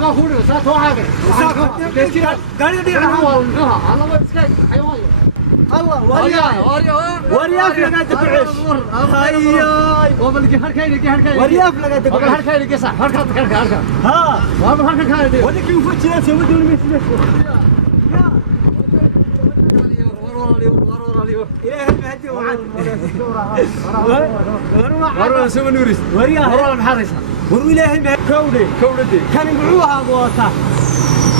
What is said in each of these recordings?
ما فوري ساعة واحد قال لي أنا ما بسكت حيوان الله ورياف لقيت بعيش هاي وبلقي هركاي ورياف لقيت بعيش هركاي صح هركا ها ما هركا ودك يفوت يا سوي دون مثل يا المهدي وعد ورا سوي نوريس ورا المحرسه والله ما كودي كان يبيعوها قوطه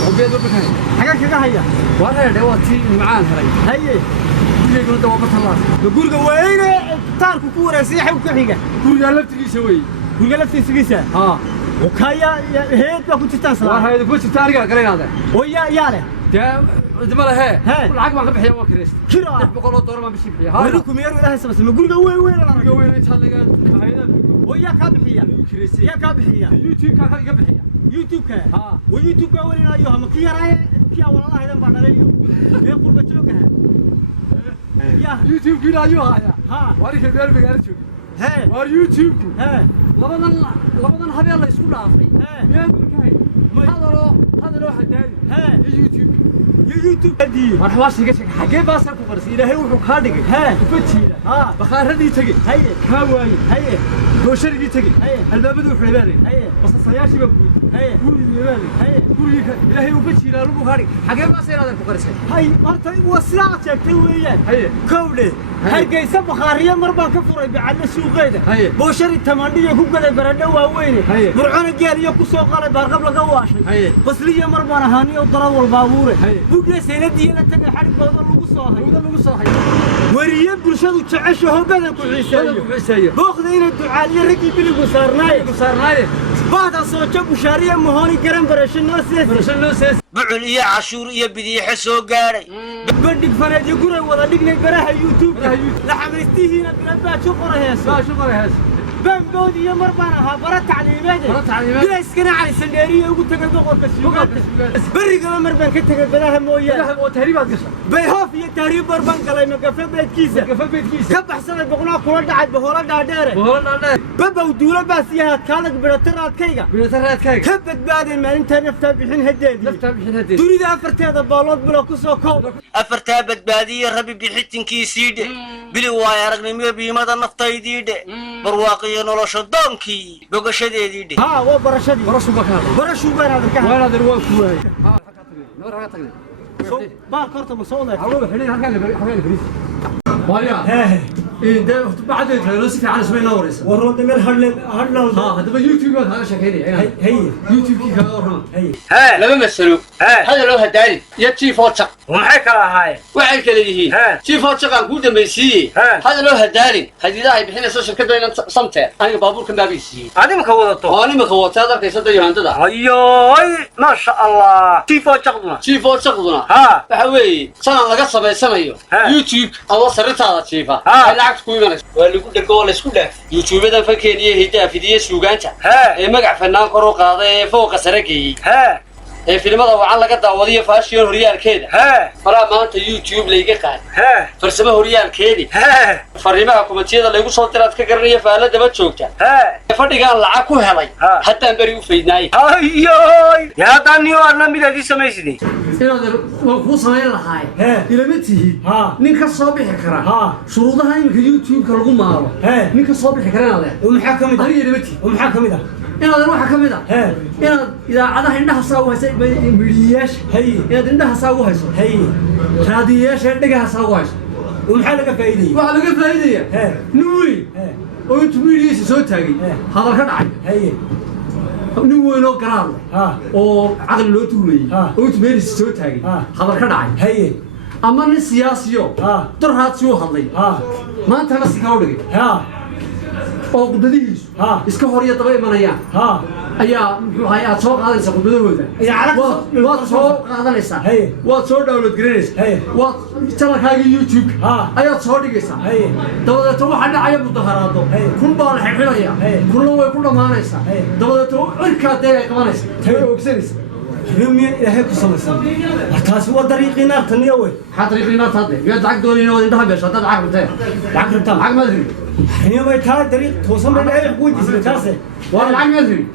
وبيدو بخير حاجه كده هيا وانا دوتي معان هي يقول دوا بطلات نقول وين تارك كوره سيحه وكحيقه قول لفتيسه وي قول لفتيسه ها وكايا هيك كنت تنسى هاي كنت تاريخ قرين هذا ويا ياله دمله والعقب ما بخيا وكريست كيرا بقولوا دور ما بشي بخيا هاكم يا الله بس نقول وين ان شاء الله هايدا ويا كابخيا كريست يا كابخيا يوتيوب كا بخيا يوتيوب كا ها ويوتيوب كا ولينا يوها مكيراي كيا والله هيدا بدليو يا قرب جوجها يا يوتيوب كيلا يوها ها واريك بير بير جوج ها وار يوتيوب ها لبدن هبي الله اسكو دافay يا قركاي هذا لو حداري ها يوتيوب دي waxwaasiga xagee baasar ku qarsi ilaahay wuxuu ka dhigay fatiila bakharadii tagay ka waayay doosharigii tagay albaabadu wuxuu leeyahay bas sayaashii ba guriga leeyahay guriga ilaahay uu fatiila lagu qaadi xagee baasar ku qarsay marta wasiica jeegtay weeyaan kowle hargeysa bakhaariya marba ka furay bacala suuqeeda booshari tamaandhiga ku gaday baradho waaweyn burcona geel iyo ku soo qalay barqab laga waashay basliya marba ahaaniyo darawal baabuure buugna seeladii la tagay xarigooda lagu soo hay wariye bulshadu jecesho hogada ku xiiseeyo booqda inay ducaaliye ragii biligu saarnaaye baada soo jab bushaariye mohoni garan barashano sees bucul iyo cashuur iyo bidiixe soo gaaray bandhig fanaad iyo guri wada dhignay baraha youtube la xameystihiina bilaa shuqrahees بامبود يا مربانا برا تعليمات بلاش كنا على سندريه ugu tagay boqorka suuqada bariga marban ka tagay badaha mooyaan oo tahriibaad gashay bayhof iyo tahriib barban galay magafa beedkiisa ka baxsanay boqolaa kula dhacay bahoola dhaadheer baba duula baasiyaha kaalag birataraadkayga ka badbaadin maalinta nafta bixin hadeedii dunida afarteeda baalood bilo ku soo koob afarta badbaadiye rabbi bixintiinkiisii bili waa aragnimo biimada naftaydii barwaaqi nolosha doonkii bogashadeedii dhig ها هو برشدي برشو بان هذا كان وين هذا الوقت هو ها نور هذا تقدر با كرت مصوله حلو حلين حكى فريس ويا ده بعد الفيروس في على سمين نورس ورود من هلا هذا يوتيوب هذا شكلي هي يوتيوب كي كورنا ها لما مسلو هذا لو هداري يا تشي فوتشق ومحي كلا هاي waxay kala yihiin tشي فوتشق aan ku dhameysiyay hada loo hadaari hadiidahay bixinayso shirkadda inaan samtee aniga baabuurkan baabisiiyay adiga ka wadato anima ka wadato darkaysa dayaantada ayoy ma sha Allah tشي فوتشقduna waxa weey sanad laga sameysanayo youtube aw saritaada jiifa lacag ku imanayso waa lagu dhago la isku dhaaf youtube-da fakeeniye hidaa fidiye suugaanta ee magac fanaan kor u qaaday fooqa sarageeyay ee filimada wacan laga daawadiyo faashiyo horyaalkeeda maraa maanta youtube layga qaad farsamo horyaalkeedii fariimaha kumentiyada lagu soo diraad ka garanaya faala daba joogta fadhigaan lacag ku helay haddaan bari u faydnaay ayoy yaa daniyo arna midadii samaysidii inaad ku sameyn lahaay ilama tihid nin ka soo bixi kara shuruudaha imika youtube-ka lagu maalo nin ka soo bixi karana maxaa kamid aniga ilama tihid maxaa kamid inaad waxa kamid inaad idaacadaha indhaha saa u hayso midiyaash inaad indhaha saa u hayso raadiyaasha indhaha saa u hayso maxaa laga faa'iideeyay waxa laga faa'iideeyaa nuuri oo intuu midiyaysa soo taagay hadal ka dhacay nin weyn oo garaad oo caqli loo tuumayay oo intuu meeliisa soo taagay hadal ka dhacay ama nin siyaasiyo darhaad soo hadlay maantana si kaa u dhigay oo qudadihiisu iska hor iyo daba imanayaan ayaa muxuu ahaay soo qaadanaysa qudadooda waad soo qaadanaysaa waad soo download garanaysaa waad channelkaaga youtube ayaad soo dhigaysaa dabadeeto waxa dhacaya mudaharaado kun baa la xixinaya kunna way ku dhammaanaysaa dabadeeto cirkaa dee ay qabanaysa way ogsanaysa رمي هيك سمسم تاس هو طريقي نار تنيوي حط طريقي نار تاده يا دعك دوني نود انتهى بس هذا دعك انت دعك انت دعك ما ادري هي ما يتها طريق توصل من أي حقوق جسر تاسع وانا العب ما ادري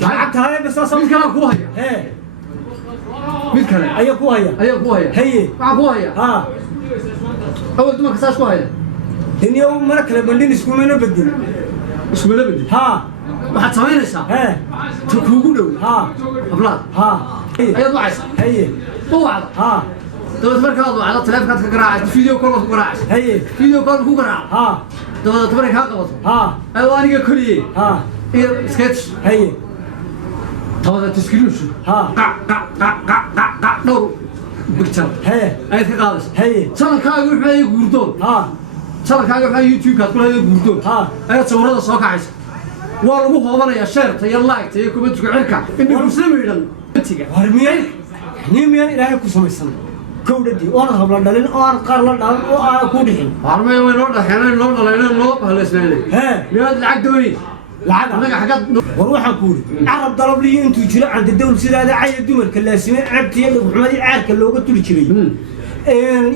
لعبت هاي بس أصلا مid kale ku haya هي mid kale أي كوهية ayaa ku haya هي waxa ku haya ها awal dumarka saas ku haya الدنيا ومرك لبندين اسمه منو بدين isku mala badi ها waxaad samaynaysaa ها ta kuugu dhow ها hablaad ها ayaad wacaysaa هي ma wacda ها dabeed markaad wacdo taleefankaad ka garaacayso video call ku garaacayso هي video call ku garaac ها dabeed tabaray kaa qabato ها ayuu aniga kaliye ها iyo sketch هي tabada tiskiriishu ها dhowr picture هي ayaad ka qaadaysaa هي channelkaaga wuxuu ay guurdoon ها channelkaaga wuxuu YouTube-kaad ku leedahay guurdoon ها ayaad sawirada soo kacaysa waa lagu hoobanayaa sheerta iyo like-ta iyo commentka cirka inuu muslimin tiga warmiyay nimiyay ilaahay ku samaysan kowdadii oo aan habla dhalin oo aan qaar la dhalan oo aan ku dhixin harmay way noo dhaxeenay noo dhalayna noo bahleysnaanay hee miyaad lacag doonay lacag anaga xagad war waxaan ku yiri arab dalab liyo intuu jiro canda dowl sidaada cayda dumarka laasimay cabtiya dhugxumadii caarka looga tuli jiray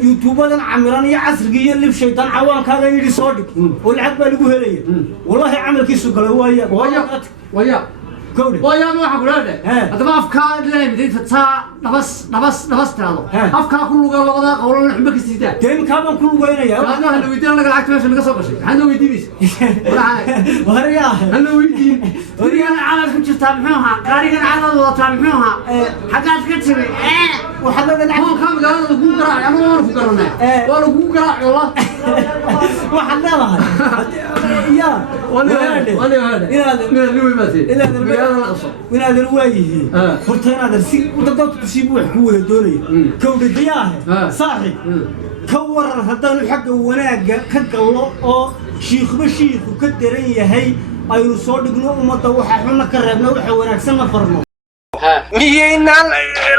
youtubadan camiran iyo casriga iyo lib shaytaan cawaankaaga yidhi soo dhig oo lacag baa lagu helaya wallahi camalkiisu galay waya كودي ويا ما حق ولاده هذا ما أفكار اللي بديت تسا نبص تراضو أفكار كل لغة لغة قولنا نحبك استيدا كم كابن كل لغة يا هذا هلو يدين لك العكس ماشي نقص بشيء هلو يدي بس وريا هلو يدي وريا أنا على كنت تتابعوها قاري كان على الله تتابعوها حاجات كتير وحنا هو كم قال لو قرا أنا ما أعرف قرنا ولا قرا والله وحنا ما يا ولا هذا من اللي مثل وين هذا الوايه فرتين هذا سي وتضبط تسيبه حكوه الدنيا كود الدياه صاحي كور هذا الحق وناق كقلو او شيخ بشيخ وكدرين هي ايو سو دغنو امته waxa xuna ka reebna waxa wanaagsan ma farno miyayna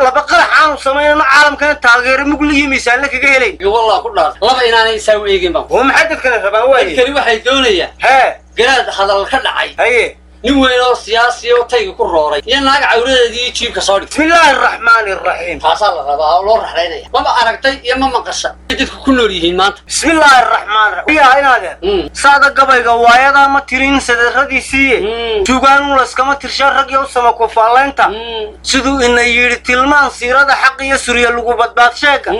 laba qarax aan sameeyno caalamkan taageero mugligi miisaan kaga helay wallahi ku dhaaf laba inaanay saaw eegin baan oo maxay dadka rabaan way kali waxay doonayaan garaad hadal ka dhacay haye nin weyn oo siyaasi oo tayga ku rooray iyo naag cawradeedii jiibka soo dhigtay bismillaahir rahmaanir rahiim taasa la rabaa oo loo raxleynaya maba aragtay iyo ma maqasha dadku ku nool yihiin maanta bismillaahir rahmaanir rahiim inaade saada gabayga waayada ma tirin sadaradiisii tuugaan la iskama tirshaa rag iyo sama ku faaleynta sidoo inay yiri tilmaan siirada xaq iyo suriya lagu badbaad sheega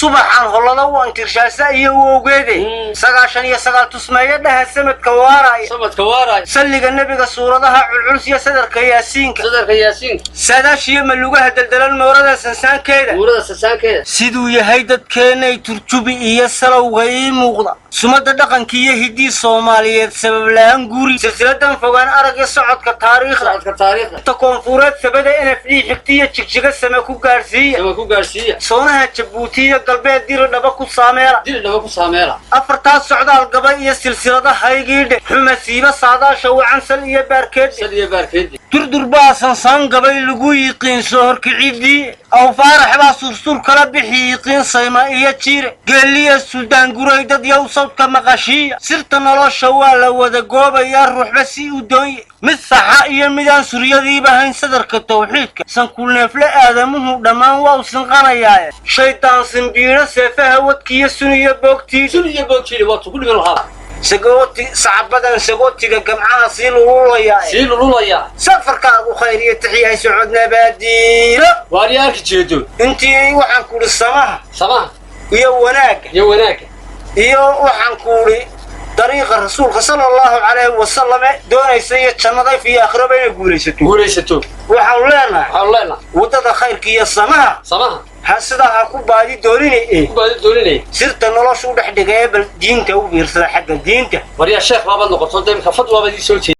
subaxan holada waan tirshaasa iyo woogeede 99 tusmeeyo dhaha samadka waaraay salliga nabiga suuradaha culculus iyo sadarka yaasiin saadaashiyo malugaha daldalan moorada sansaankeeda siduu yahay dadkeenay turjubi iyo salowga ii muuqda sumada dhaqanka iyo hidii Soomaaliyeed sabab laan guri silsiladan fogaan arag iyo socodka taariikhda ta koonfureed sabada NFD xigtiya jigjiga sama ku gaarsiiya soonaha Jabuuti iyo galbeed dir dhaba ku saameela afartaas socdaal gabay iyo silsiladaha haygiidhe xumasiiba saadaasha wacan sal iyo baarkeed durdur baasan san gabay lagu yiqiin soo horkicidii aw faarax baa sursur kala bixi yiqiin sayma iyo jiire geeliya suldaan guray dad yow sawdka maqashiya sirta nolosha waa la wada goobaya ruuxba si u doonye mid saxa iyo midaan suryadiiba hayn sadarka tawxiidka san ku neefle aadamuhu dhammaan waa u sinqanayaa shaytaan simbiiro seefaha wadkiyo suniyo boogtii waa tugu dhigan lahaa صعبة سقوتي جمعها سيلولويا سفرك أبو خير يتحيي سعود نباديرة وارياك جدول أنتي وحن كل السماء يا وناك وحن كوري طريق الرسول صلى الله عليه وسلم دون يسير شنطي في آخر بين قوليستو وحولنا وتدا خيرك يا السماء هسدا أكو بعدي دوريني سرت نلاش ودح دقيقة دينته وبيرسل حق دينته وريا الشيخ ما بنقطع دائما خفض وبدي سوتي